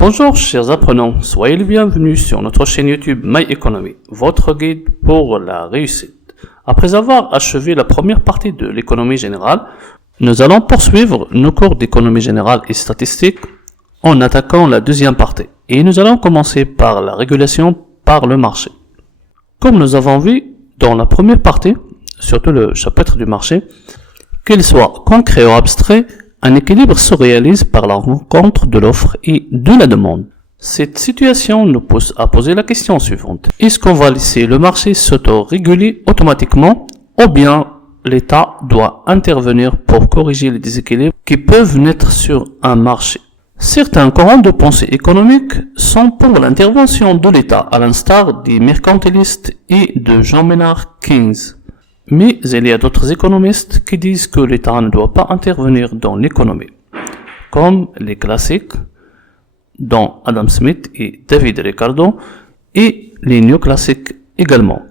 Bonjour chers apprenants, soyez les bienvenus sur notre chaîne YouTube My Economy, votre guide pour la réussite. Après avoir achevé la première partie de l'économie générale, nous allons poursuivre nos cours d'économie générale et statistique en attaquant la deuxième partie. Et nous allons commencer par la régulation par le marché. Comme nous avons vu dans la première partie, surtout le chapitre du marché, qu'il soit concret ou abstrait, un équilibre se réalise par la rencontre de l'offre et de la demande. Cette situation nous pousse à poser la question suivante. Est-ce qu'on va laisser le marché s'auto-réguler automatiquement ou bien l'État doit intervenir pour corriger les déséquilibres qui peuvent naître sur un marché? Certains courants de pensée économique sont pour l'intervention de l'État, à l'instar des mercantilistes et de John Maynard Keynes. Mais il y a d'autres économistes qui disent que l'État ne doit pas intervenir dans l'économie, comme les classiques, dont Adam Smith et David Ricardo, et les néoclassiques également.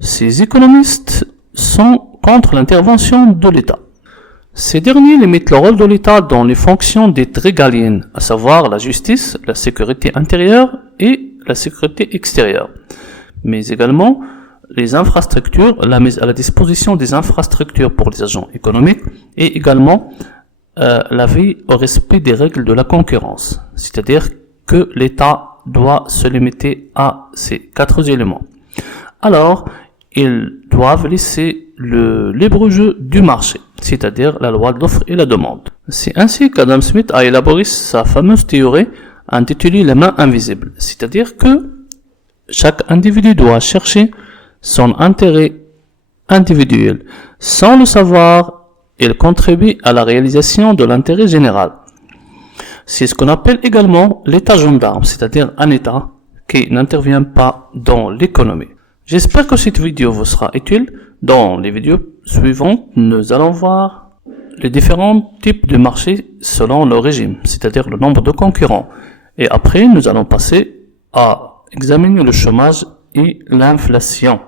Ces économistes sont contre l'intervention de l'État. Ces derniers limitent le rôle de l'État dans les fonctions dites régaliennes, à savoir la justice, la sécurité intérieure et la sécurité extérieure, mais également les infrastructures, la mise à la disposition des infrastructures pour les agents économiques et également la veille au respect des règles de la concurrence, c'est-à-dire que l'État doit se limiter à ces quatre éléments. Alors, ils doivent laisser le libre jeu du marché, c'est-à-dire la loi de l'offre et la demande. C'est ainsi qu'Adam Smith a élaboré sa fameuse théorie intitulée la main invisible, c'est-à-dire que chaque individu doit chercher son intérêt individuel. Sans le savoir, il contribue à la réalisation de l'intérêt général. C'est ce qu'on appelle également l'état gendarme, c'est-à-dire un état qui n'intervient pas dans l'économie. J'espère que cette vidéo vous sera utile. Dans les vidéos suivantes, nous allons voir les différents types de marchés selon le régime, c'est-à-dire le nombre de concurrents. Et après, nous allons passer à examiner le chômage et l'inflation.